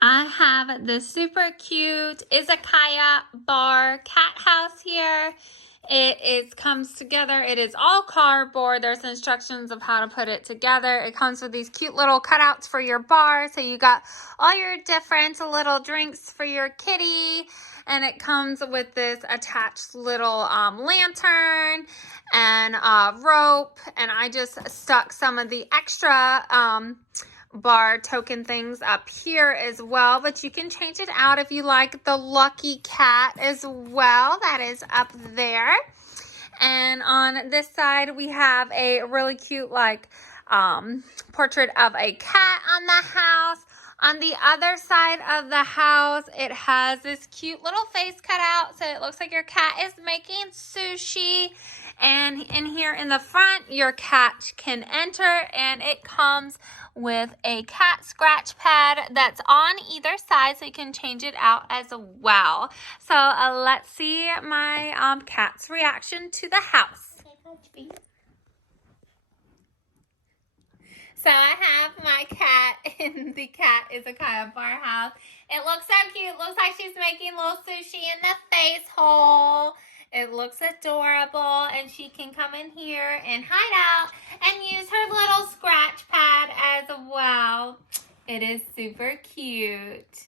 I have this super cute Izakaya bar cat house here. Comes together. It is all cardboard. There's instructions of how to put it together. It comes with these cute little cutouts for your bar. So you got all your different little drinks for your kitty. And it comes with this attached little lantern and rope. And I just stuck some of the extra bar token things up here as well, but you can change it out if you like the lucky cat as well. That is up there. And on this side we have a really cute portrait of a cat on the house. On the other side of the house, it has this cute little face cut out, so it looks like your cat is making sushi. And in here in the front, your cat can enter, and it comes with a cat scratch pad that's on either side, so you can change it out as well. So let's see my cat's reaction to the house. So I have my cat in the Cat Izakaya bar house. It looks so cute. It looks like she's making little sushi in the face hole. It looks adorable, and she can come in here and hide out and use her little scratch pad as well. It is super cute.